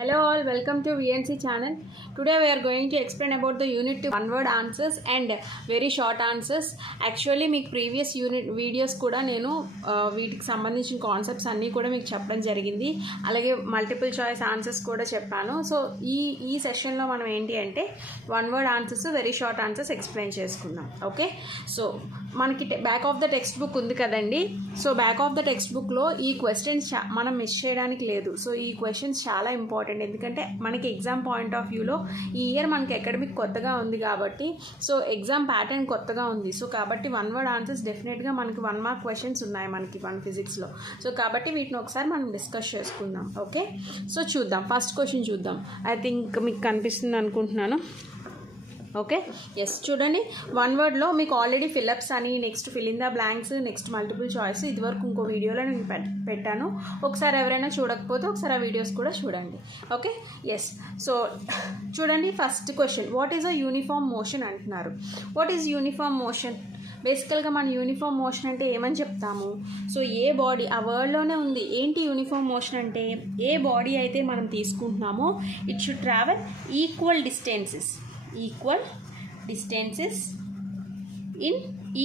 Hello all, welcome to VNC channel. Today we are going to explain about the unit 2 one word answers and very short answers. Actually మీకు previous unit videos కూడా నేను వీటికి సంబంధించిన concepts అన్నీ కూడా మీకు చెప్పడం జరిగింది. అలాగే మల్టిపుల్ చాయిస్ ఆన్సర్స్ కూడా చెప్పాను. సో ఈ సెషన్లో మనం ఏంటి అంటే one word answers very short answers explain చేసుకుందాం. ఓకే, సో మనకి back of the text book ఉంది కదండి. So back of the text బుక్లో ఈ క్వశ్చన్స్ మనం మిస్ చేయడానికి లేదు. సో ఈ క్వశ్చన్స్ చాలా ఇంపార్టెంట్, ఎందుకంటే మనకి ఎగ్జామ్ పాయింట్ ఆఫ్ వ్యూలో ఈ ఇయర్ మనకి అకాడమిక్ కొత్తగా ఉంది కాబట్టి, సో ఎగ్జామ్ ప్యాటర్న్ కొత్తగా ఉంది. సో కాబట్టి వన్ వర్డ్ ఆన్సర్స్ డెఫినెట్గా మనకి 1 మార్క్ క్వశ్చన్స్ ఉన్నాయి మనకి 1 ఫిజిక్స్లో. సో కాబట్టి వీటిని ఒకసారి మనం డిస్కస్ చేసుకుందాం. ఓకే, సో చూద్దాం. ఫస్ట్ క్వశ్చన్ చూద్దాం. ఐ థింక్ మీకు కనిపిస్తుంది అనుకుంటున్నాను. ఓకే, ఎస్, చూడండి. వన్ వర్డ్లో మీకు ఆల్రెడీ ఫిలప్స్ అని, next fill in the blanks, next multiple choice ఇదివరకు ఇంకో వీడియోలో నేను పెట్టాను. ఒకసారి ఎవరైనా చూడకపోతే ఒకసారి ఆ వీడియోస్ కూడా చూడండి. Okay, yes. సో చూడండి, first question, what is a uniform motion అంటున్నారు. What is uniform motion? బేసికల్గా మన యూనిఫామ్ మోషన్ అంటే ఏమని చెప్తాము? సో ఏ బాడీ, ఆ వర్డ్లోనే ఉంది. ఏంటి యూనిఫామ్ మోషన్ అంటే? ఏ బాడీ అయితే మనం తీసుకుంటున్నామో it should travel equal distances in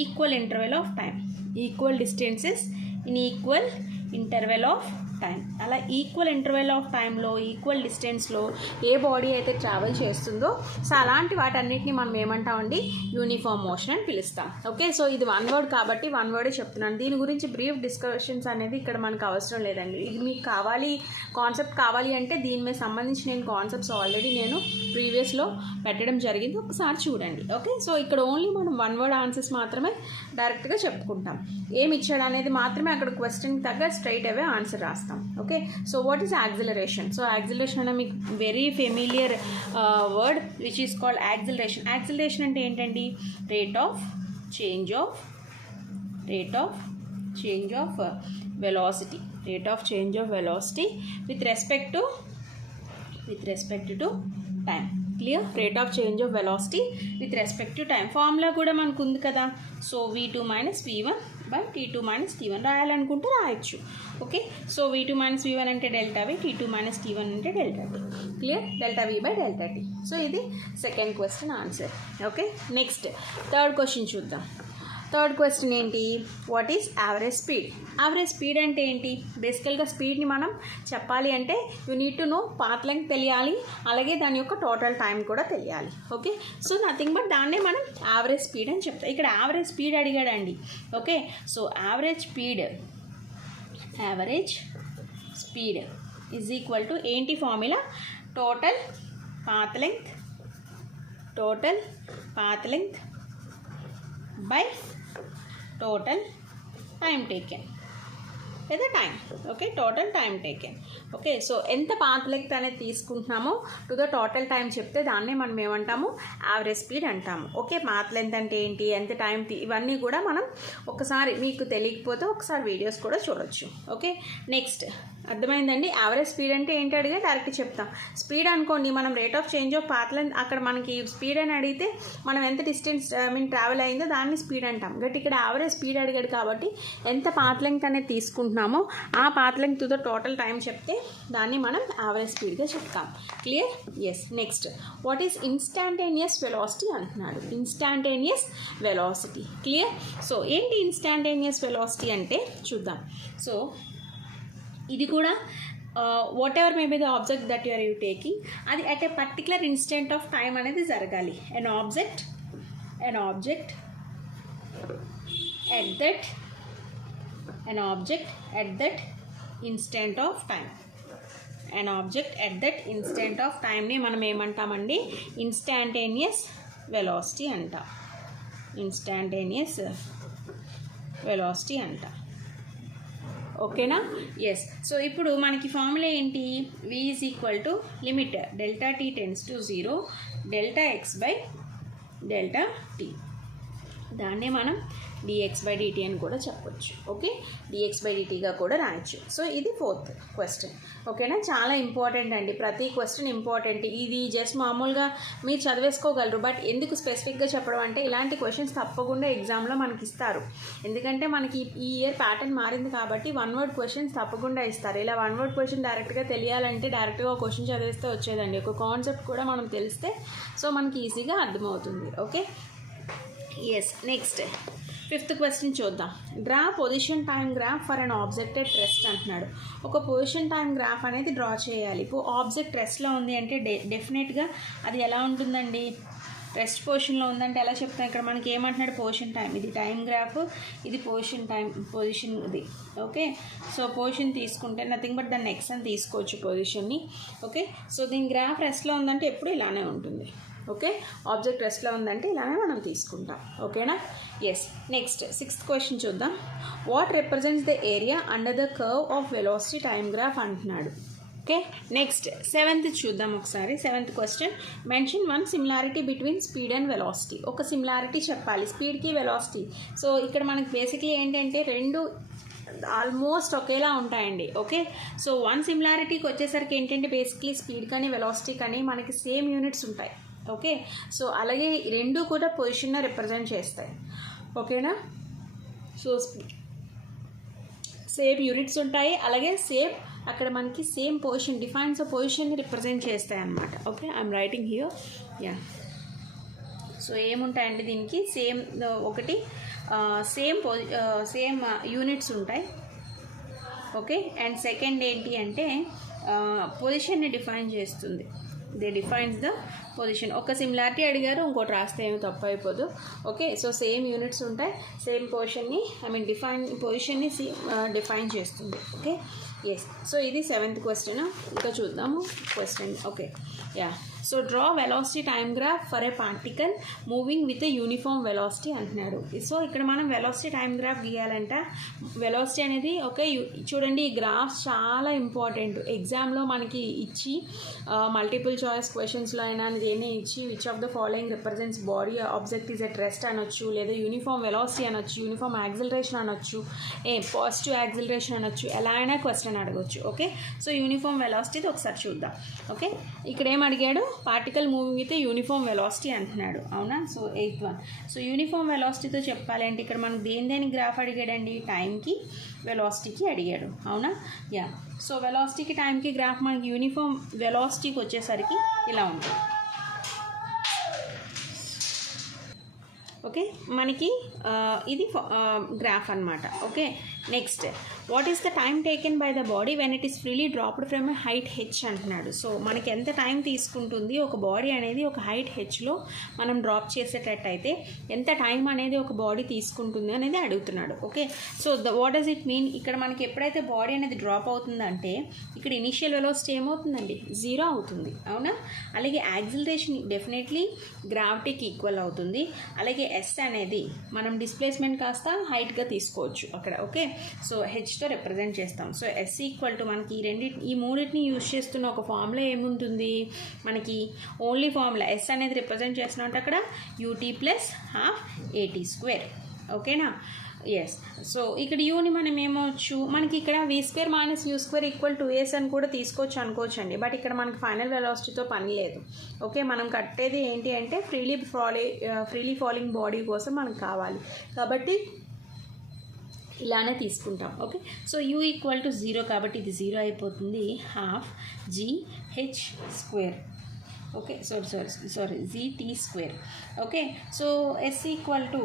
equal interval of time. Equal distances in equal interval of time. అలా ఈక్వల్ ఇంటర్వెల్ ఆఫ్ టైంలో, ఈక్వల్ డిస్టెన్స్లో ఏ బాడీ అయితే ట్రావెల్ చేస్తుందో, సో అలాంటి వాటన్నిటిని మనం ఏమంటామండి? యూనిఫామ్ మోషన్ అని పిలుస్తాం. ఓకే, సో ఇది వన్ వర్డ్ కాబట్టి వన్ వర్డే చెప్తున్నాను. దీని గురించి బ్రీఫ్ డిస్కషన్స్ అనేది ఇక్కడ మనకు అవసరం లేదండి. ఇది మీకు కావాలి, కాన్సెప్ట్ కావాలి అంటే దీని మీద సంబంధించి నేను కాన్సెప్ట్స్ ఆల్రెడీ నేను ప్రీవియస్లో పెట్టడం జరిగింది, ఒకసారి చూడండి. ఓకే, సో ఇక్కడ ఓన్లీ మనం వన్ వర్డ్ ఆన్సర్స్ మాత్రమే డైరెక్ట్గా చెప్పుకుంటాం. ఏమి ఇచ్చాడు అనేది మాత్రమే అక్కడ క్వశ్చన్కి తగ్గ స్ట్రైట్ అవే ఆన్సర్ రాస్తాం. Okay, so what is acceleration? So acceleration అనే మీకు very familiar word which is called acceleration. Acceleration అంటే ఏంటండి? Rate of change of velocity. Rate of change of velocity with respect to time. Clear? Rate of change of velocity with respect to time. Formula కూడా మనకు ఉంది కదా. So v2 minus v1 by t2 minus t1 రాయాలనుకుంటే రాయొచ్చు. Okay, so v2 minus v1 అంటే delta v, t2 minus t1 అంటే delta t. Clear? Delta v by delta t. So ఇది second question answer. Okay, next third question చూద్దాం. Third question ఏంటి? What is average speed? Average speed అంటే ఏంటి? బేసికల్గా స్పీడ్ని మనం చెప్పాలి అంటే you need to know path length తెలియాలి, అలాగే దాని యొక్క టోటల్ టైం కూడా తెలియాలి. ఓకే, సో నథింగ్ బట్ దాన్నే మనం యావరేజ్ స్పీడ్ అని చెప్తాం. ఇక్కడ యావరేజ్ స్పీడ్ అడిగాడండి. Okay, so average speed is equal to ఏంటి formula? Total path length by total time taken, లేదా time. Okay, total time taken. Okay, so ఎంత పాత్ లెంగ్త్ అనేది తీసుకుంటున్నామో టు ద టోటల్ టైం చెప్తే దాన్నే మనం ఏమంటాము? యావరేజ్ స్పీడ్ అంటాము. ఓకే, పాత్ లెంగ్త్ అంటే ఏంటి, ఎంత టైం, ఇవన్నీ కూడా మనం ఒకసారి మీకు తెలియకపోతే ఒకసారి వీడియోస్ కూడా చూడొచ్చు. ఓకే, నెక్స్ట్ అర్థమైందండి. యావరేజ్ స్పీడ్ అంటే ఏంటి అడిగే డైరెక్ట్ చెప్తాం. స్పీడ్ అనుకోండి, మనం rate of change of path length, అక్కడ మనకి స్పీడ్ అని అడిగితే మనం ఎంత డిస్టెన్స్ ట్రావెల్ అయిందో దాన్ని స్పీడ్ అంటాం. బట్ ఇక్కడ యావరేజ్ స్పీడ్ అడిగాడు కాబట్టి ఎంత పాత్ లెంగ్త్ అనేది తీసుకుంటున్నామో ఆ path length to the total time చెప్తే దాన్ని మనం యావరేజ్ స్పీడ్గా చెప్తాం. Clear? Yes. Next, what is instantaneous velocity అంటున్నాడు. Instantaneous velocity. క్లియర్? సో ఏంటి ఇన్స్టాంటేనియస్ వెలాసిటీ అంటే చూద్దాం. సో ఇది కూడా whatever may be the object that you taking, అది at a particular instant of time అనేది జరగాలి. an object at that instant of time. an object at that instant of time ని మనం ఏమంటామండి? Instantaneous velocity అంటాం. ఓకేనా? Yes. So ఇప్పుడు మనకి formula ఏంటి? v is equal to limit delta t tends to 0 delta x by delta t. దాన్నే మనం dx/dt అని కూడా చెప్పొచ్చు. ఓకే, dx/dtగా కూడా రాయొచ్చు. సో ఇది 4th క్వశ్చన్. ఓకేనా, చాలా ఇంపార్టెంట్ అండి, ప్రతి క్వశ్చన్ ఇంపార్టెంట్. ఇది జస్ట్ మామూలుగా మీరు చదివేసుకోగలరు, బట్ ఎందుకు స్పెసిఫిక్గా చెప్పడం అంటే ఇలాంటి క్వశ్చన్స్ తప్పకుండా ఎగ్జామ్లో మనకి ఇస్తారు. ఎందుకంటే మనకి ఈ ఇయర్ ప్యాటర్న్ మారింది కాబట్టి 1 word క్వశ్చన్స్ తప్పకుండా ఇస్తారు. ఇలా 1 word క్వశ్చన్ డైరెక్ట్గా తెలియాలంటే డైరెక్ట్గా ఒక క్వశ్చన్ చదివేస్తే వచ్చేదండి. ఒక కాన్సెప్ట్ కూడా మనం తెలిస్తే సో మనకి ఈజీగా అర్థమవుతుంది. Okay, yes. Next 5th question చూద్దాం. Draw position time graph for an object at rest అంటున్నాడు. ఒక పొజిషన్ టైం గ్రాఫ్ అనేది డ్రా చేయాలి. ఇప్పుడు ఆబ్జెక్ట్ రెస్ట్లో ఉంది అంటే డెఫినెట్గా అది ఎలా ఉంటుందండి, రెస్ట్ పొజిషన్లో ఉందంటే ఎలా చెప్తాం. ఇక్కడ మనకి ఏమంటున్నాడు, పొజిషన్ టైం, ఇది టైం గ్రాఫ్, ఇది పొజిషన్ టైం, పొజిషన్ ఇది. ఓకే, సో పొజిషన్ తీసుకుంటే నథింగ్ బట్ దాన్ని ఎక్స్ అని తీసుకోవచ్చు పొజిషన్ని. ఓకే, సో దీని గ్రాఫ్ రెస్ట్లో ఉందంటే ఎప్పుడు ఇలానే ఉంటుంది. ఓకే, ఆబ్జెక్ట్ రెస్ట్లో ఉందంటే ఇలానే మనం తీసుకుంటాం. ఓకేనా, ఎస్. నెక్స్ట్ 6th క్వశ్చన్ చూద్దాం. What represents the area under the curve of velocity time graph అంటున్నాడు. ఓకే, నెక్స్ట్ 7th చూద్దాం ఒకసారి. 7th question, mention one similarity between speed and velocity. ఒక సిమిలారిటీ చెప్పాలి స్పీడ్కి వెలాసిటీ. సో ఇక్కడ మనకి బేసిక్లీ ఏంటంటే రెండు ఆల్మోస్ట్ ఒకేలా ఉంటాయండి. ఓకే, సో వన్ సిమిలారిటీకి వచ్చేసరికి ఏంటంటే బేసిక్లీ స్పీడ్ కానీ వెలాసిటీ కానీ మనకి సేమ్ యూనిట్స్ ఉంటాయి. ఓకే, సో అలాగే రెండు కూడా పొజిషన్ని రిప్రజెంట్ చేస్తాయి. ఓకేనా, సో సేమ్ యూనిట్స్ ఉంటాయి, అలాగే సేమ్ అక్కడ మనకి సేమ్ పొజిషన్ డిఫైన్స్ పొజిషన్ని రిప్రజెంట్ చేస్తాయి అన్నమాట. Okay, I'm writing here. Yeah, so ఏముంటాయండి దీనికి సేమ్ ఒకటి సేమ్ యూనిట్స్ ఉంటాయి. ఓకే, అండ్ సెకండ్ ఏంటి అంటే పొజిషన్ని డిఫైన్ చేస్తుంది. They defines the position. ఒక సిమిలారిటీ అడిగారు, ఇంకోటి రాస్తే ఏమి తప్పు అయిపోదు. ఓకే, సో సేమ్ యూనిట్స్ ఉంటాయి, సేమ్ పొజిషన్ని పొజిషన్ని డిఫైన్ చేస్తుంది. Okay, yes. సో ఇది 7th క్వశ్చన్. ఇంకా చూద్దాము question. Okay, yeah. So draw velocity time graph for a particle moving with a uniform velocity అంటున్నాడు. సో ఇక్కడ మనం వెలాసిటీ టైమ్ గ్రాఫ్ గీయాలంట. వెలాసిటీ అనేది ఓకే, చూడండి ఈ గ్రాఫ్స్ చాలా ఇంపార్టెంట్. ఎగ్జామ్లో మనకి ఇచ్చి మల్టిపుల్ చాయిస్ క్వశ్చన్స్లో అయినా దేన్ని ఇచ్చి which of the following represents body object is at rest అనొచ్చు, లేదా యూనిఫామ్ వెలాసిటీ అనొచ్చు, యూనిఫామ్ యాక్సిలరేషన్ అనొచ్చు, పాజిటివ్ యాక్సిలరేషన్ అనొచ్చు, ఎలా అయినా క్వశ్చన్ అడగొచ్చు. ఓకే, సో యూనిఫామ్ వెలాసిటీది ఒకసారి చూద్దాం. ఓకే, ఇక్కడ ఏం అడిగాడు, particle moving with uniform velocity అంటున్నాడు. అవునా, so 8th one. So uniform వెలాసిటీతో చెప్పాలి అంటే ఇక్కడ మనకు దేని గ్రాఫ్ అడిగాడండి, టైంకి వెలాసిటీకి అడిగాడు. అవునా, యా. సో వెలాసిటీకి టైంకి గ్రాఫ్ మనకి యూనిఫామ్ వెలాసిటీకి వచ్చేసరికి ఇలా ఉంటుంది. ఓకే, మనకి ఇది గ్రాఫ్ అన్నమాట. Okay, next what is the time taken by the body when it is freely dropped from height H అంటున్నాడు. సో మనకి ఎంత టైం తీసుకుంటుంది ఒక బాడీ అనేది ఒక హైట్ హెచ్లో మనం డ్రాప్ చేసేటట్టయితే ఎంత టైం అనేది ఒక బాడీ తీసుకుంటుంది అనేది అడుగుతున్నాడు. Okay, so what does it mean, ఇక్కడ మనకి ఎప్పుడైతే బాడీ అనేది డ్రాప్ అవుతుందంటే ఇక్కడ ఇనిషియల్ వెలాసిటీ ఏమవుతుందండి, 0 అవుతుంది. అవునా, అలాగే యాక్సిలరేషన్ డెఫినెట్లీ గ్రావిటీకి ఈక్వల్ అవుతుంది. అలాగే ఎస్ అనేది మనం డిస్ప్లేస్మెంట్ కాస్త హైట్గా తీసుకోవచ్చు అక్కడ. ఓకే, సో హెచ్తో రిప్రజెంట్ చేస్తాం. సో ఎస్ ఈక్వల్ టు మనకి ఈ మూడింటిని యూజ్ చేస్తున్న ఒక ఫార్ములా ఏముంటుంది మనకి, ఓన్లీ ఫార్ములా ఎస్ అనేది రిప్రజెంట్ చేస్తున్నాం అంటే అక్కడ u t plus half a t square. ఓకేనా, ఎస్. సో ఇక్కడ యూని మనం ఏమవచ్చు, మనకి ఇక్కడ v square minus u square equal to s అని కూడా తీసుకోవచ్చు అనుకోవచ్చు అండి. బట్ ఇక్కడ మనకి ఫైనల్ వెలాసిటీతో పని లేదు. ఓకే, మనం కట్టేది ఏంటి అంటే ఫ్రీలీ ఫాలింగ్ బాడీ కోసం మనకు కావాలి కాబట్టి ఇలానే తీసుకుంటాం. Okay, so u equal to 0 కాబట్టి ఇది 0 అయిపోతుంది, half GH square. Okay, sorry GT square. Okay, so yes equal to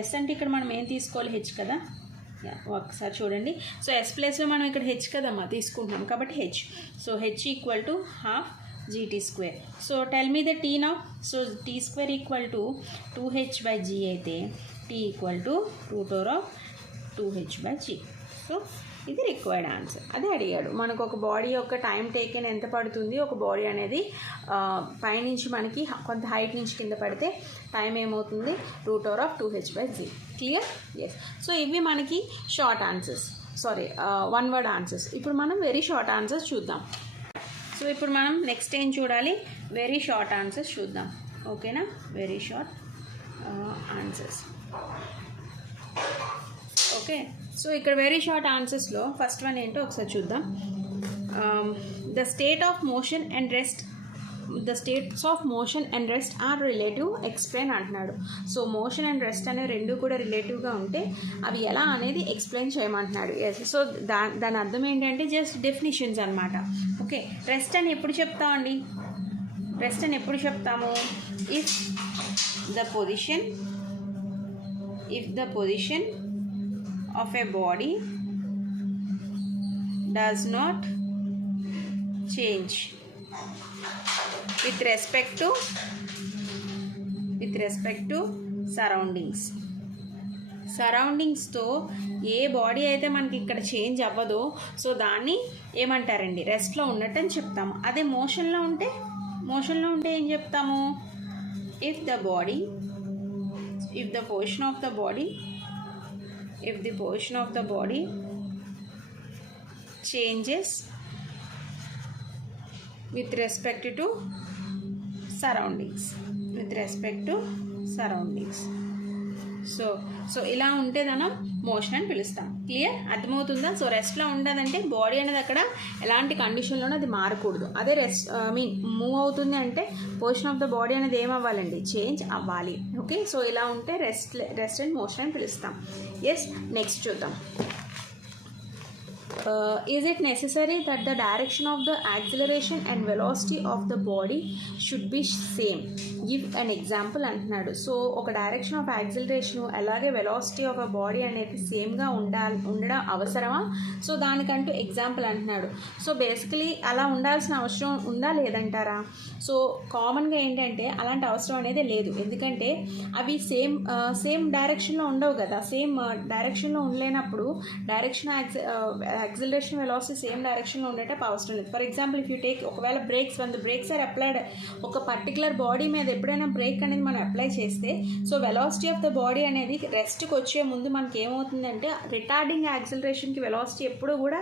S అంటే ఇక్కడ మనం ఏం తీసుకోవాలి, హెచ్ కదా. ఒకసారి చూడండి, సో ఎస్ ప్లేస్లో మనం ఇక్కడ హెచ్ కదమ్మా తీసుకుంటున్నాం కాబట్టి H. So H equal to half GT square. So tell me the T now. So T square equal to 2H/G అయితే T equal to 2/2H/G. So ఇది రిక్వైర్డ్ ఆన్సర్. అదే అడిగాడు మనకు, ఒక బాడీ యొక్క టైం టేకెన్ ఎంత పడుతుంది, ఒక బాడీ అనేది పైనుంచి మనకి కొంత హైట్ నుంచి కింద పడితే టైం ఏమవుతుంది, 2/2H/G. Clear, yes. సో ఇవి మనకి short answers, sorry 1 word answers. ఇప్పుడు మనం వెరీ షార్ట్ ఆన్సర్స్ చూద్దాం. సో ఇప్పుడు మనం నెక్స్ట్ ఏం చూడాలి, వెరీ షార్ట్ ఆన్సర్స్ చూద్దాం. ఓకేనా, very short answers. Okay, so ఇక్కడ వెరీ షార్ట్ ఆన్సర్స్లో ఫస్ట్ వన్ ఏంటో ఒకసారి చూద్దాం. The states of motion and rest are relative, explain అంటున్నాడు. సో మోషన్ అండ్ రెస్ట్ అనేవి రెండు కూడా రిలేటివ్గా ఉంటే అవి ఎలా అనేది ఎక్స్ప్లెయిన్ చేయమంటున్నాడు. ఎస్, సో దాని అర్థం ఏంటంటే జస్ట్ డెఫినిషన్స్ అనమాట. ఓకే, రెస్ట్ అని ఎప్పుడు చెప్తామండి? రెస్ట్ అని ఎప్పుడు చెప్తాము? If the position of a body does not change with respect to సరౌండింగ్స్తో ఏ బాడీ అయితే మనకి ఇక్కడ చేంజ్ అవ్వదో సో దాన్ని ఏమంటారండి? రెస్ట్లో ఉన్నట్టు అని చెప్తాము. అదే మోషన్లో ఉంటే ఏం చెప్తాము? If the position of the body changes with respect to surroundings. So ఇలా ఉంటే మనం మోషన్ అని పిలుస్తాం. క్లియర్? అర్థమవుతుందా? సో రెస్ట్లో ఉండదంటే బాడీ అనేది అక్కడ ఎలాంటి కండిషన్లోనూ అది మారకూడదు. అదే మూవ్ అవుతుంది అంటే పొజిషన్ ఆఫ్ ద బాడీ అనేది ఏమవ్వాలండి? చేంజ్ అవ్వాలి. ఓకే, సో ఇలా ఉంటే రెస్ట్ అండ్ మోషన్ అని పిలుస్తాం. ఎస్, నెక్స్ట్ చూద్దాం. Is it necessary that the direction of the acceleration and velocity of the body should be same? Give an example అంటున్నాడు. So ఒక direction of acceleration అలాగే velocity of a body అనేది సేమ్గా ఉండడం అవసరమా? So దానికంటూ example అంటున్నాడు. So basically అలా ఉండాల్సిన అవసరం ఉందా లేదంటారా? సో కామన్గా ఏంటంటే అలాంటి అవసరం అనేది లేదు. ఎందుకంటే అవి సేమ్ డైరెక్షన్లో ఉండవు కదా. సేమ్ డైరెక్షన్లో ఉండలేనప్పుడు డైరెక్షన్ యాక్సిలరేషన్ వెలాసిటీ సేమ్ డైరెక్షన్లో ఉండేటప్పుడు అవసరం లేదు. For example if you take ఒకవేళ brakes when the brakes are applied, ఒక పర్టికులర్ బాడీ మీద ఎప్పుడైనా బ్రేక్ అనేది మనం అప్లై చేస్తే so velocity of the body అనేది రెస్ట్కి వచ్చే ముందు మనకి ఏమవుతుందంటే రిటార్డింగ్ యాక్సిలరేషన్కి వెలాసిటీ ఎప్పుడు కూడా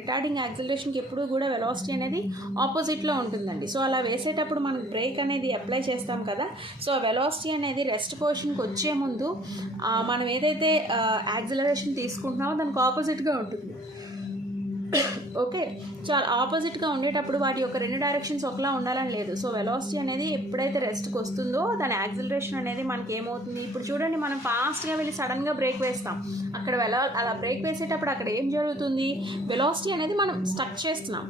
రిటార్డింగ్ యాక్సిలరేషన్కి ఎప్పుడు కూడా వెలాసిటీ అనేది ఆపోజిట్లో ఉంటుందండి. సో అలా వేసేటప్పుడు మనకు బ్రేక్ అనేది అప్లై చేస్తాం కదా. సో ఆ వెలాసిటీ అనేది రెస్ట్ పొజిషన్కి వచ్చే ముందు మనం ఏదైతే యాక్సిలరేషన్ తీసుకుంటున్నామో దానికి ఆపోజిట్గా ఉంటుంది. ఓకే, చాలా ఆపోజిట్గా ఉండేటప్పుడు వాటి యొక్క రెండు డైరెక్షన్స్ ఒకలా ఉండాలని లేదు. సో వెలాసిటీ అనేది ఎప్పుడైతే రెస్ట్కి వస్తుందో దాని యాక్సిలరేషన్ అనేది మనకి ఏమవుతుంది? ఇప్పుడు చూడండి, మనం ఫాస్ట్గా వెళ్ళి సడన్గా బ్రేక్ వేస్తాం. అక్కడ అలా బ్రేక్ వేసేటప్పుడు అక్కడ ఏం జరుగుతుంది? వెలాసిటీ అనేది మనం స్టక్ చేస్తున్నాం,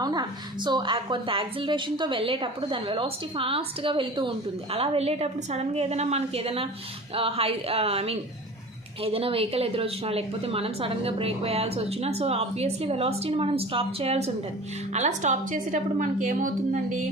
అవునా? సో కొంత యాక్సిలరేషన్తో వెళ్ళేటప్పుడు దాని వెలాసిటీ ఫాస్ట్గా వెళ్తూ ఉంటుంది. అలా వెళ్ళేటప్పుడు సడన్గా ఏదైనా ఏదైనా వెహికల్ ఎదురొచ్చినా లేకపోతే మనం సడన్గా బ్రేక్ వేయాల్సి వచ్చినా సో ఆబ్వియస్లీ వెలాసిటీని మనం స్టాప్ చేయాల్సి ఉంటుంది. అలా స్టాప్ చేసేటప్పుడు మనకి ఏమవుతుందండి?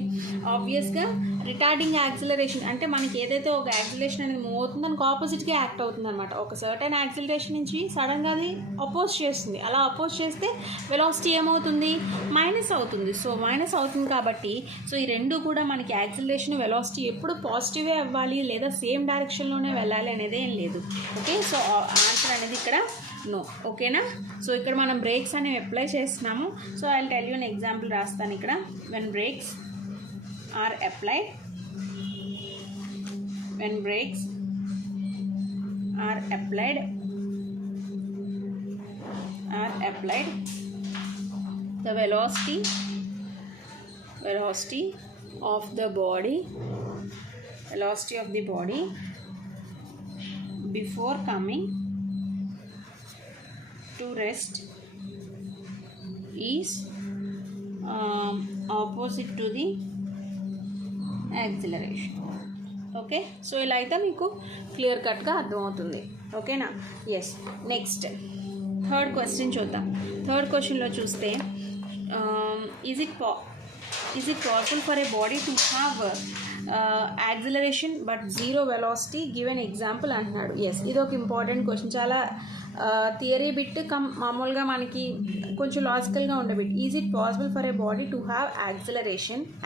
ఆబ్వియస్గా రిటార్డింగ్ యాక్సిలరేషన్ అంటే మనకి ఏదైతే ఒక యాక్సిలరేషన్ అనేది మూవ్ అవుతుందో దానికి ఆపోజిట్గా యాక్ట్ అవుతుంది అనమాట. ఒక సర్టెన్ యాక్సిలరేషన్ నుంచి సడన్గా అది అపోజ్ చేస్తుంది. అలా అపోజ్ చేస్తే వెలాసిటీ ఏమవుతుంది? మైనస్ అవుతుంది. సో మైనస్ అవుతుంది కాబట్టి సో ఈ రెండు కూడా మనకి యాక్సిలరేషన్ వెలాసిటీ ఎప్పుడు పాజిటివే అవ్వాలి లేదా సేమ్ డైరెక్షన్లోనే వెళ్ళాలి అనేది ఏం లేదు. ఓకే, సో ఆన్సర్ అనేది ఇక్కడ నో. ఓకేనా? సో ఇక్కడ మనం బ్రేక్స్ అనేవి అప్లై చేస్తున్నాము. So I will tell you an example రాస్తాను ఇక్కడ. When brakes are applied the velocity of the body before coming to rest is opposite to the acceleration. Okay, so ఇలా అయితే మీకు క్లియర్ కట్గా అర్థమవుతుంది. ఓకేనా? ఎస్, నెక్స్ట్ థర్డ్ క్వశ్చన్ చూద్దాం. Third క్వశ్చన్లో చూస్తే is it possible for a body to have acceleration but zero velocity? Give an example అంటున్నాడు. ఎస్, ఇది ఒక ఇంపార్టెంట్ క్వశ్చన్. చాలా థియరీ బిట్ మామూలుగా మనకి కొంచెం లాజికల్గా ఉండే bit. Is it possible for a body to have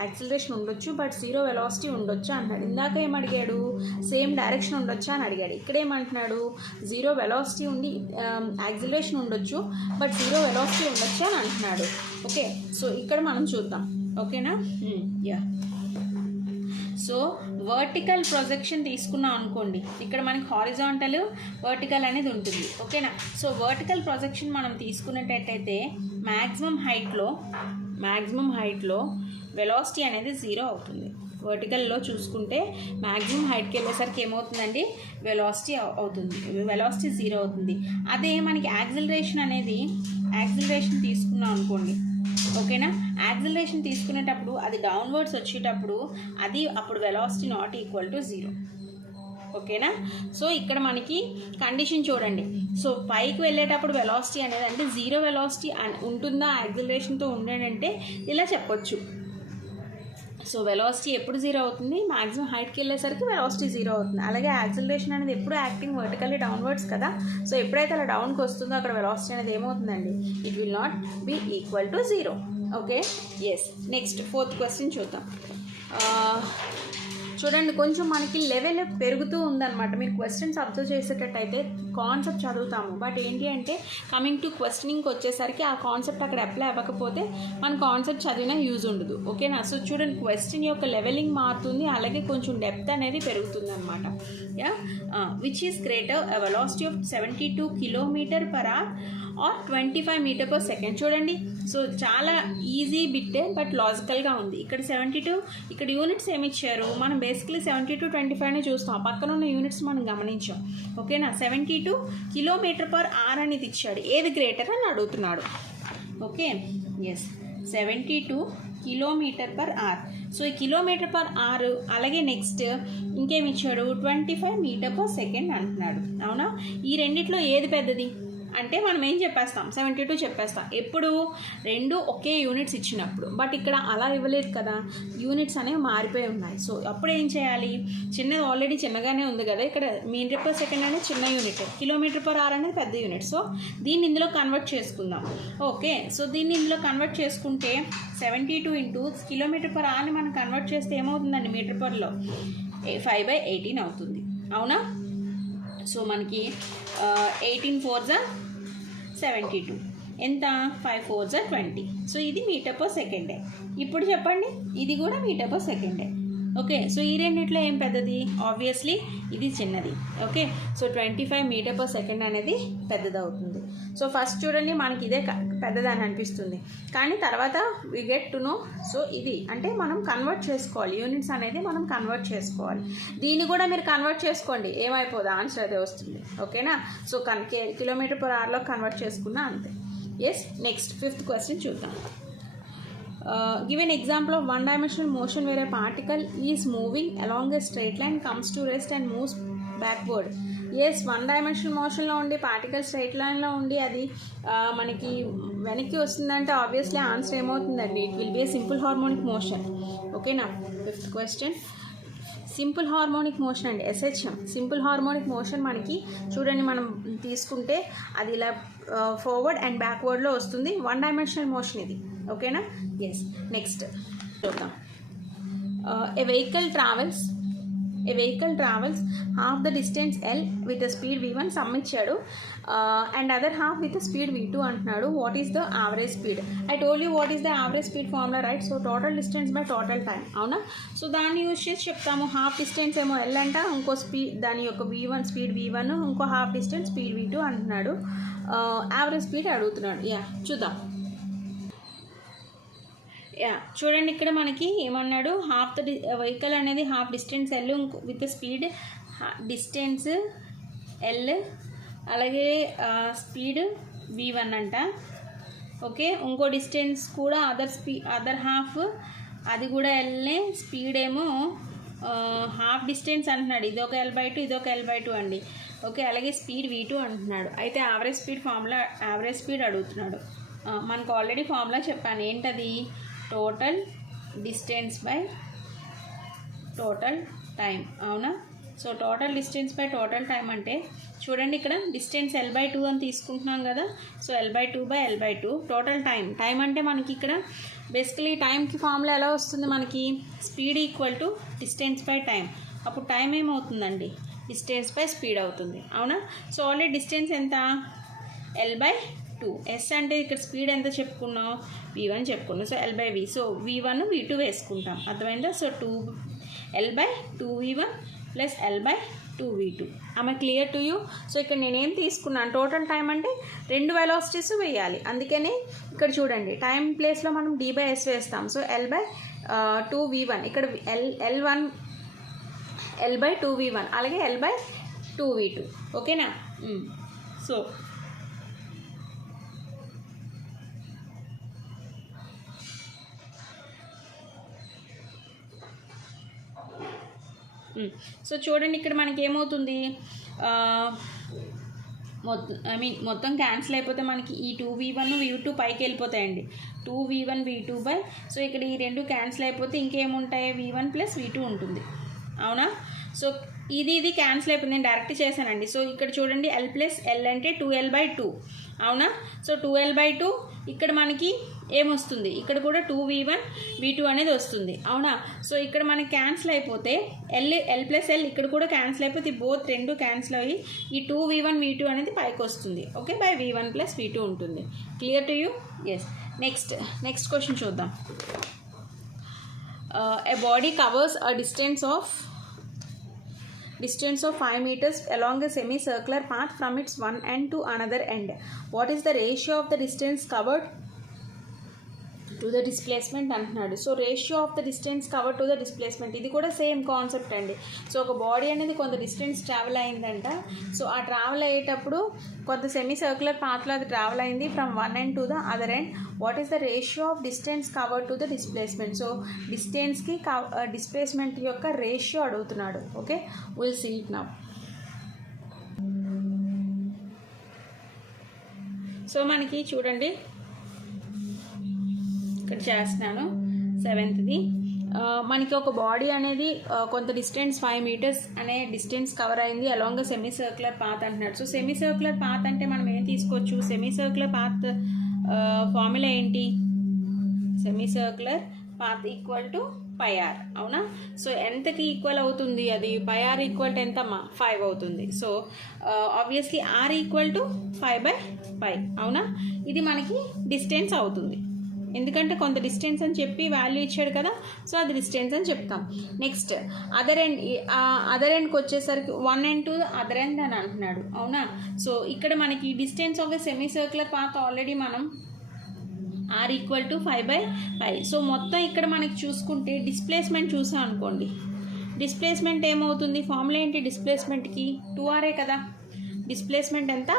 acceleration ఉండొచ్చు బట్ జీరో వెలాసిటీ ఉండొచ్చు అన్నాడు. ఇందాక ఏమడిగాడు? సేమ్ డైరెక్షన్ ఉండొచ్చా అని అడిగాడు. ఇక్కడ ఏమంటున్నాడు? జీరో వెలాసిటీ ఉండి యాక్సిలరేషన్ ఉండొచ్చు బట్ జీరో వెలాసిటీ ఉండొచ్చు అని అంటున్నాడు. ఓకే, సో ఇక్కడ మనం చూద్దాం. ఓకేనా? యా. సో వర్టికల్ ప్రొజెక్షన్ తీసుకున్నాం అనుకోండి, ఇక్కడ మనకి హారిజాంటల్ వర్టికల్ అనేది ఉంటుంది. ఓకేనా? సో వర్టికల్ ప్రొజెక్షన్ మనం తీసుకునేటట్టయితే మ్యాక్సిమం హైట్లో వెలాసిటీ అనేది 0 అవుతుంది. వర్టికల్లో చూసుకుంటే మ్యాక్సిమం హైట్కి వెళ్ళేసరికి ఏమవుతుందండి, వెలాసిటీ 0 అవుతుంది. అదే మనకి యాక్సిలరేషన్ తీసుకున్నాం అనుకోండి. ఓకేనా? యాక్సిలరేషన్ తీసుకునేటప్పుడు అది డౌన్వర్డ్స్ వచ్చేటప్పుడు అప్పుడు వెలాసిటీ నాట్ ఈక్వల్ టు 0. ఓకేనా? సో ఇక్కడ మనకి కండిషన్ చూడండి. సో పైకి వెళ్ళేటప్పుడు వెలాసిటీ అనేది అంటే 0 వెలాసిటీ ఉంటుందా యాక్సిలరేషన్తో ఉండేదంటే ఇలా చెప్పొచ్చు. సో వెలాసిటీ ఎప్పుడు 0 అవుతుంది, మ్యాక్సిమం హైట్కి వెళ్ళేసరికి వెలాసిటీ 0 అవుతుంది. అలాగే యాక్సిలరేషన్ అనేది ఎప్పుడు యాక్టింగ్ వర్టికల్లీ డౌన్వర్డ్స్ కదా. సో ఎప్పుడైతే అలా డౌన్కి వస్తుందో అక్కడ వెలాసిటీ అనేది ఏమవుతుందండి, it will not be equal to 0. Okay, yes. Next 4th question చూద్దాం. చూడండి, కొంచెం మనకి లెవెల్ పెరుగుతూ ఉందన్నమాట. మీరు క్వశ్చన్స్ అబ్జర్వ్ చేసేటట్టయితే కాన్సెప్ట్ చదువుతాము, బట్ ఏంటి అంటే కమింగ్ టు క్వశ్చనింగ్కి వచ్చేసరికి ఆ కాన్సెప్ట్ అక్కడ అప్లై అవ్వకపోతే మన కాన్సెప్ట్ చదివినా యూజ్ ఉండదు. ఓకేనా? సో చూడండి, క్వశ్చన్ యొక్క లెవెలింగ్ మారుతుంది, అలాగే కొంచెం డెప్త్ అనేది పెరుగుతుంది అనమాట. Which is greater velocity of 72 km/h or 25 m/s. చూడండి, సో చాలా ఈజీ బిట్టే బట్ లాజికల్గా ఉంది. ఇక్కడ 72, ఇక్కడ యూనిట్స్ ఏమి ఇచ్చారు, మనం బేసిక్లీ 72-25 చూస్తాం, పక్కన ఉన్న యూనిట్స్ మనం గమనించాం. ఓకేనా? 72 km/h అనేది ఇచ్చాడు, ఏది గ్రేటర్ అని అడుగుతున్నాడు. Okay, yes, 72 km/h. సో ఈ km/h, అలాగే నెక్స్ట్ ఇంకేమి ఇచ్చాడు, 25 m/s అంటున్నాడు. అవునా? ఈ రెండిట్లో ఏది పెద్దది అంటే మనం ఏం చెప్పేస్తాం, 72 చెప్పేస్తాం. ఎప్పుడు రెండు ఒకే యూనిట్స్ ఇచ్చినప్పుడు. బట్ ఇక్కడ అలా ఇవ్వలేదు కదా, యూనిట్స్ అనేవి మారిపోయి ఉన్నాయి. సో అప్పుడు ఏం చేయాలి, చిన్నది ఆల్రెడీ చిన్నగానే ఉంది కదా, ఇక్కడ m/s అనేది చిన్న యూనిట్, km/h అనేది పెద్ద యూనిట్. సో దీన్ని ఇందులో కన్వర్ట్ చేసుకుందాం. ఓకే, సో దీన్ని ఇందులో కన్వర్ట్ చేసుకుంటే 72 ఇంటూ km/h మనం కన్వర్ట్ చేస్తే ఏమవుతుందండి, మీటర్/లో 5/18 అవుతుంది. అవునా? సో మనకి 18 4s 72, ఎంత 5 4s 20. సో ఇది m/s. ఇప్పుడు చెప్పండి, ఇది కూడా m/s. ఓకే, సో ఈ రెండిట్లో ఏం పెద్దది, ఆబ్వియస్లీ ఇది చిన్నది. ఓకే, సో 25 m/s అనేది పెద్దది అవుతుంది. సో ఫస్ట్ చూడండి, మనకి ఇదే పెద్దదని అనిపిస్తుంది, కానీ తర్వాత we get to know. So ఇది అంటే మనం కన్వర్ట్ చేసుకోవాలి, యూనిట్స్ అనేది మనం కన్వర్ట్ చేసుకోవాలి. దీన్ని కూడా మీరు కన్వర్ట్ చేసుకోండి, ఏమైపోదు, ఆన్సర్ అదే వస్తుంది. ఓకేనా? సో km/hలో కన్వర్ట్ చేసుకున్నా అంతే. ఎస్. నెక్స్ట్ 5th క్వశ్చన్ చూద్దాం. Give an example of one-dimensional motion where a particle is moving along a straight line, comes to rest and moves backward. Yes, 1-dimensional మోషన్లో ఉండి particle straight లైన్లో ఉండి అది మనకి వెనక్కి వస్తుందంటే ఆబ్వియస్లీ ఆన్సర్ ఏమవుతుందండి, it will be A simple harmonic motion. ఓకేనా? 5th question, simple harmonic motion అండి, SHM. సింపుల్ హార్మోనిక్ మోషన్ మనకి చూడండి, మనం తీసుకుంటే అది ఇలా ఫార్వర్డ్ అండ్ బ్యాక్వర్డ్లో వస్తుంది. 1-dimensional మోషన్ ఇది. ఓకేనా? ఎస్. నెక్స్ట్ చూద్దాం. A vehicle travels half the distance L with a speed v1 some ఇచ్చాడు, and other half with speed v2 అంటున్నాడు. What is the average speed? I told you what is the average speed formula, right? So total distance by total time. అవునా? So దాన్ని use చేసి చెప్తాము. Half distance ఏమో L అంట, ఇంకో speed దాని యొక్క v1 స్పీడ్ v1, ఇంకో హాఫ్ డిస్టెన్స్ స్పీడ్ v2 అంటున్నాడు. యావరేజ్ స్పీడ్ అడుగుతున్నాడు. చూద్దాం. చూడండి, ఇక్కడ మనకి ఏమన్నాడు, హాఫ్ ద వెహికల్ అనేది half distance L with speed distance L, అలాగే స్పీడ్ v1 అంట. ఓకే, ఇంకో డిస్టెన్స్ కూడా అదర్ హాఫ్, అది కూడా Lనే, స్పీడ్ ఏమో హాఫ్ డిస్టెన్స్ అంటున్నాడు. ఇదొక L/2, ఇదొక L/2 అండి. ఓకే, అలాగే స్పీడ్ v2 అంటున్నాడు. అయితే యావరేజ్ స్పీడ్ అడుగుతున్నాడు. మనకు ఆల్రెడీ ఫార్ములా చెప్పాను, ఏంటది, total distance by total time. అవునా? So total distance by total time అంటే చూడండి, ఇక్కడ డిస్టెన్స్ L/2 అని తీసుకుంటున్నాం కదా. సో L/2/L/2 టోటల్ టైం అంటే మనకి ఇక్కడ బేసికలీ టైంకి ఫార్ములా ఎలా వస్తుంది మనకి, speed equal to distance by time. అప్పుడు టైం ఏమవుతుందండి, డిస్టెన్స్ బై స్పీడ్ అవుతుంది. అవునా? సో ఆల్రెడీ డిస్టెన్స్ ఎంత, L/2. ఎస్ అంటే ఇక్కడ స్పీడ్ ఎంత చెప్పుకున్నాం, v1 చెప్పుకున్నాం. So L/v. So v1 v2 వేసుకుంటాం, అర్థమైందా? So L by 2v1 plus L by 2v2. ఆమె క్లియర్ టు యూ? సో ఇక్కడ నేనేం తీసుకున్నాను, టోటల్ టైం అంటే 2 వెలాసిటీస్ వేయాలి. అందుకని ఇక్కడ చూడండి, టైం ప్లేస్లో మనం d/s వేస్తాం. సో L by 2v1, ఇక్కడ L by 2v1 అలాగే L by 2v2. ఓకేనా? సో చూడండి, ఇక్కడ మనకి ఏమవుతుంది, మొత్తం క్యాన్సిల్ అయిపోతే మనకి ఈ 2v1 v2 పైకి వెళ్ళిపోతాయండి. 2v1 v2 బై, సో ఇక్కడ ఈ 2 క్యాన్సిల్ అయిపోతే ఇంకేముంటాయి, v1 ప్లస్ v2 ఉంటుంది. అవునా? సో ఇది క్యాన్సిల్ అయిపోయింది, నేను డైరెక్ట్ చేశానండి. సో ఇక్కడ చూడండి, L ప్లస్ L అంటే 2L by 2. అవునా? సో 2L by 2 ఇక్కడ మనకి ఏమొస్తుంది, ఇక్కడ కూడా 2v1 v2 అనేది వస్తుంది. అవునా? సో ఇక్కడ మనకి క్యాన్సిల్ అయిపోతే L ప్లస్ L ఇక్కడ కూడా క్యాన్సిల్ అయిపోతే బోత్ 2 క్యాన్సిల్ అయ్యి ఈ 2v1 v2 అనేది పైకి వస్తుంది. Okay, by v1 plus v2 ఉంటుంది. Clear to you? Yes. Next question చూద్దాం. A body covers a distance of 5 meters along a semicircular path from its one end to another end. What is the ratio of the distance covered to the displacement అంటున్నాడు. So ratio of the distance cover to the displacement, ఇది కూడా same concept అండి. So ఒక body అనేది కొంత distance travel అయిందంట. So ఆ travel అయ్యేటప్పుడు కొంత సెమీ సర్క్యులర్ పాత్లో అది ట్రావెల్ అయింది from one end to the other end. What is the ratio of distance cover to the displacement? So డిస్టెన్స్కి డిస్ప్లేస్మెంట్ యొక్క రేషియో అడుగుతున్నాడు. Okay, will see it now. So మనకి చూడండి, ఇక్కడ చేస్తున్నాను 7th. మనకి ఒక బాడీ అనేది కొంత డిస్టెన్స్ 5 meters అనే డిస్టెన్స్ కవర్ అయింది అలాంగ్ సెమీ సర్క్యులర్ పాత్ అంటున్నాడు. సో సెమీ సర్క్యులర్ పాత్ అంటే మనం ఏం తీసుకోవచ్చు, సెమీ సర్క్యులర్ పాత్ ఫార్ములా ఏంటి, semi circular path equal to πr. అవునా? సో ఎంతకి ఈక్వల్ అవుతుంది అది, πr ఈక్వల్ టు ఎంతమ్మా, 5 అవుతుంది. So obviously r equal to 5/5. అవునా? ఇది మనకి డిస్టెన్స్ అవుతుంది, ఎందుకంటే కొంత డిస్టెన్స్ అని చెప్పి వాల్యూ ఇచ్చాడు కదా, సో అది డిస్టెన్స్ అని చెప్తాం. నెక్స్ట్ అదర్ ఎండ్కి వచ్చేసరికి 1 end టు అదర్ ఎండ్ అని అంటున్నాడు. అవునా? సో ఇక్కడ మనకి distance of a semi circular path already మనం r ఈక్వల్ టు 5/5. సో మొత్తం ఇక్కడ మనకి చూసుకుంటే డిస్ప్లేస్మెంట్ చూసాం అనుకోండి, డిస్ప్లేస్మెంట్ ఏమవుతుంది, ఫార్ములా ఏంటి డిస్ప్లేస్మెంట్కి, 2r కదా. డిస్ప్లేస్మెంట్ ఎంత,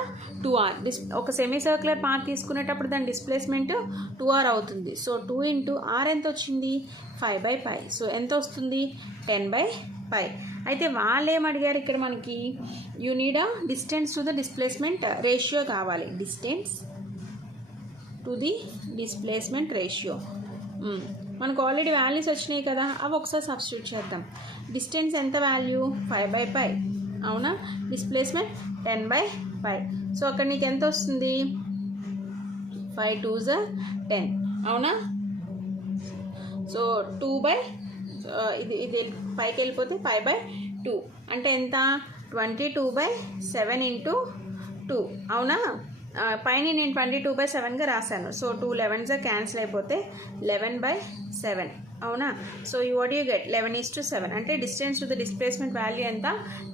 2r. ఒక సెమీ సర్క్యులర్ పాత్ తీసుకునేటప్పుడు దాని డిస్ప్లేస్మెంట్ 2r అవుతుంది. సో 2 into r ఎంత వచ్చింది, 5/5. సో ఎంత వస్తుంది, 10/5. అయితే వాళ్ళు ఏమడిగారు ఇక్కడ మనకి, you need a distance to the displacement ratio కావాలి. Distance to the displacement ratio. మనకు ఆల్రెడీ వాల్యూస్ వచ్చినాయి కదా, అవి ఒకసారి సబ్స్టిట్యూట్ చేద్దాం. డిస్టెన్స్ ఎంత వాల్యూ, 5/5. అవునా? డిస్ప్లేస్మెంట్ 10/5. సో అక్కడ నీకు ఎంత వస్తుంది, 5 2s 10. అవునా? సో 2 ఇది పైకి వెళ్ళిపోతే 5/2 అంటే ఎంత, 22/7 into 2. అవునా? పైన నేను 22/7గా రాశాను. సో 2 11s క్యాన్సిల్ అయిపోతే 11/7. అవునా? So what you get, 11:7. అంటే distance to the displacement value ఎంత,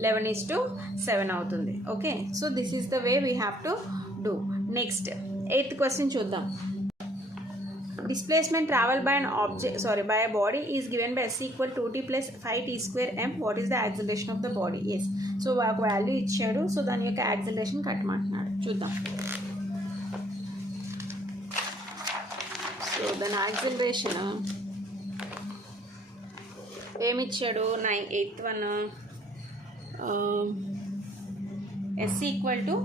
11:7 అవుతుంది. Okay, so this is the way we have to do. Next 8th question చూద్దాం. Displacement travel by by a body is given by s equal 2t plus 5t² m. What is the acceleration of the body? Yes. So ఒక value ఇచ్చాడు, so దాని యొక్క acceleration కట్టమంటున్నాడు. చూద్దాం. So దాని acceleration ఏమిచ్చాడు, 8th one s equal to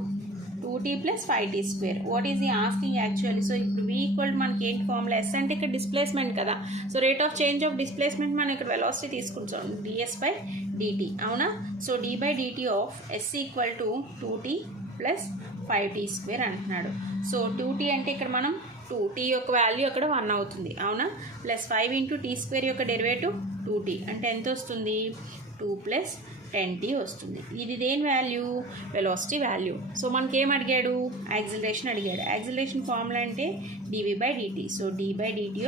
2t plus 5t². What is he asking actually? So ఇప్పుడు v equal మనకి ఏంటి ఫార్ములా, s అంటే ఇక్కడ డిస్ప్లేస్మెంట్ కదా. So rate of change of displacement మనం ఇక్కడ వెలాసిటీ తీసుకుంటాం, ds/dt. అవునా? So d/dt of s equal to 2t plus 5t² అంటున్నాడు. సో 2t అంటే ఇక్కడ మనం 2t యొక్క వాల్యూ అక్కడ 1 అవుతుంది. అవునా? ప్లస్ 5 into t² యొక్క డెరివేటివ్ 2t అంటే ఎంత వస్తుంది, 2 plus 10t వస్తుంది. ఇది దేని వాల్యూ, వెలాసిటీ వాల్యూ. సో మనకేం అడిగాడు, యాక్సిలరేషన్ అడిగాడు. యాక్సిలరేషన్ ఫార్ములా అంటే dv/dt. సో d/dt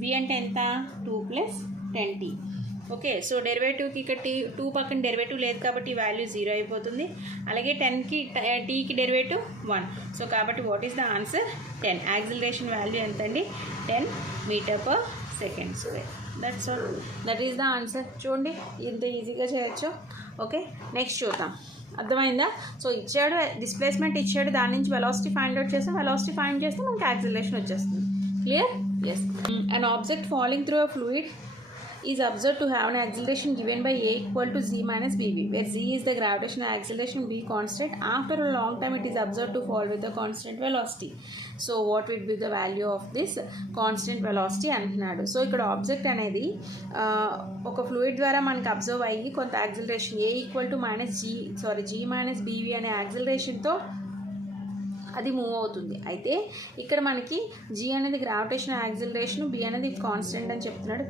v అంటే ఎంత, 2 plus 10t. ఓకే, సో డెరివేటివ్కి ఇక్కడ టూ పక్కన డెరివేటివ్ లేదు కాబట్టి వాల్యూ 0 అయిపోతుంది. అలాగే 10కి టీకి డెరివేటివ్ 1. సో కాబట్టి what is the answer? 10. Acceleration value ఎంత అండి? 10 m/s. So that's all, that is the answer. చూడండి ఇంత ఈజీగా చేయొచ్చు. ఓకే, నెక్స్ట్ చూద్దాం. అర్థమైందా? సో ఇచ్చాడు డిస్ప్లేస్మెంట్ ఇచ్చాడు, దాని నుంచి వెలాసిటీ ఫైండ్ అవుట్ చేస్తాం, వెలాసిటీ ఫైండ్ చేస్తే మనకి యాక్సిలరేషన్ వచ్చేస్తుంది. Clear? Yes. An object falling through a fluid is observed to have an acceleration given by A equal to z minus bv, where z is the gravitational acceleration, b constant. After a long time it is observed to fall with a constant velocity. So what will be the value of this constant velocity అంటున్నాడు. So ఇక్కడ object అనేది ఒక fluid ద్వారా మనకి observe అయ్యి కొంత acceleration a equal to g minus bv అనే యాక్సిలరేషన్తో అది మూవ్ అవుతుంది. అయితే ఇక్కడ మనకి g అనేది గ్రావిటేషనల్ యాక్సిలరేషన్, b అనేది కాన్స్టెంట్ అని చెప్తున్నాడు.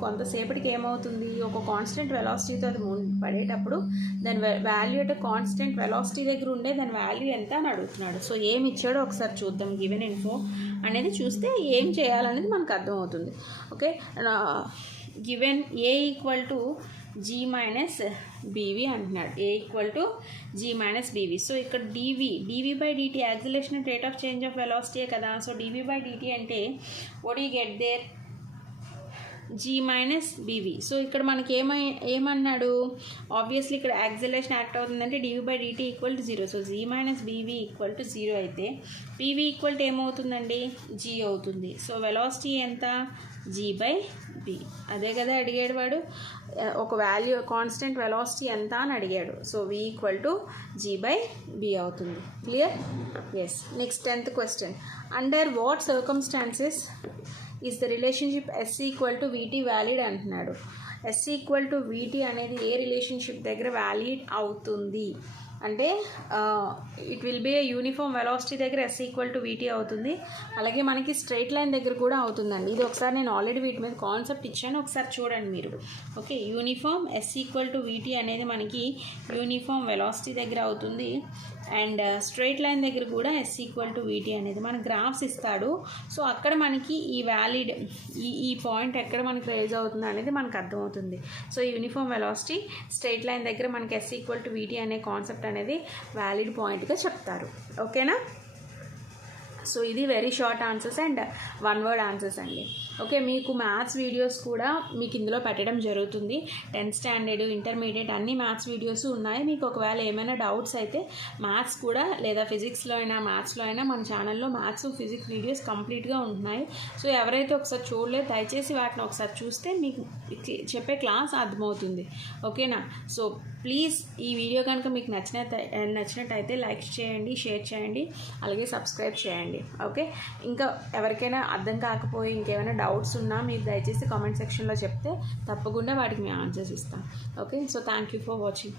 కొంతసేపటికి ఏమవుతుంది, ఒక కాన్స్టెంట్ వెలాసిటీతో అది పడేటప్పుడు దాని వాల్యూ అంటే కాన్స్టెంట్ వెలాసిటీ దగ్గర ఉండే దాని వాల్యూ ఎంత అని అడుగుతున్నాడు. సో ఏమి ఇచ్చాడో ఒకసారి చూద్దాం. గివెన్ ఇన్ఫో అనేది చూస్తే ఏం చేయాలనేది మనకు అర్థమవుతుంది. Okay, given a equal to g minus bv అంటున్నాడు. a equal to g minus bv. So ఇక్కడ dv by dt acceleration and rate of change of velocity కదా. సో dv బై dt అంటే what you get there? g minus bv. So ఇక్కడ మనకి ఏమన్నాడు? Obviously ఇక్కడ acceleration act అవుతుందంటే dv by dt equal to 0. So g minus bv equal to 0 అయితే pv equal to ఏమవుతుందండి? g అవుతుంది. సో వెలాసిటీ ఎంత? g by b. అదే కదా అడిగాడు వాడు, ఒక వాల్యూ కాన్స్టెంట్ వెలాసిటీ ఎంత అని అడిగాడు. So v equal to g by b అవుతుంది. Clear? Yes. Next 10th question. Under what circumstances is the relationship s equal to vt valid అంటున్నాడు. s ఈక్వల్ టు vt అనేది ఏ రిలేషన్షిప్ దగ్గర valid అవుతుంది అంటే it will be a uniform velocity దగ్గర s equal to vt అవుతుంది. అలాగే మనకి స్ట్రైట్ లైన్ దగ్గర కూడా అవుతుందండి. ఇది ఒకసారి నేను ఆల్రెడీ వీటి మీద కాన్సెప్ట్ ఇచ్చాను, ఒకసారి చూడండి మీరు. Okay, uniform s equal to vt అనేది మనకి యూనిఫామ్ వెలాసిటీ దగ్గర అవుతుంది. అండ్ స్ట్రైట్ లైన్ దగ్గర కూడా s ఈక్వల్ టు vt అనేది మన గ్రాఫ్స్ ఇస్తాడు. సో అక్కడ మనకి ఈ వ్యాలిడ్ ఈ పాయింట్ ఎక్కడ మనకి రైజ్ అవుతుంది అనేది మనకు అర్థమవుతుంది. So uniform velocity straight line దగ్గర మనకి s ఈక్వల్ టు vt అనే కాన్సెప్ట్ అనేది వ్యాలిడ్ పాయింట్గా చెప్తారు. ఓకేనా? సో ఇది very short answers and 1 word answers అండి. ఓకే, మీకు మ్యాథ్స్ వీడియోస్ కూడా మీకు ఇందులో పెట్టడం జరుగుతుంది. 10th స్టాండర్డ్, ఇంటర్మీడియట్ అన్ని మ్యాథ్స్ వీడియోస్ ఉన్నాయి. మీకు ఒకవేళ ఏమైనా డౌట్స్ అయితే మ్యాథ్స్ కూడా లేదా ఫిజిక్స్లో అయినా మ్యాథ్స్లో అయినా మన ఛానల్లో మ్యాథ్స్ ఫిజిక్స్ వీడియోస్ కంప్లీట్గా ఉంటున్నాయి. సో ఎవరైతే ఒకసారి చూడలేదు దయచేసి వాటిని ఒకసారి చూస్తే మీకు చెప్పే క్లాస్ అర్థమవుతుంది. ఓకేనా? సో ప్లీజ్ ఈ వీడియో కనుక మీకు నచ్చినట్టయితే లైక్ చేయండి, షేర్ చేయండి, అలాగే సబ్స్క్రైబ్ చేయండి. ఓకే, ఇంకా ఎవరికైనా అర్థం కాకపోయి ఇంకేమైనా డౌట్స్ ఉన్నా మీరు దయచేసి కామెంట్ సెక్షన్లో చెప్తే తప్పకుండా వాటికి మేము ఆన్సర్స్ ఇస్తాం. Okay, so thank you for watching.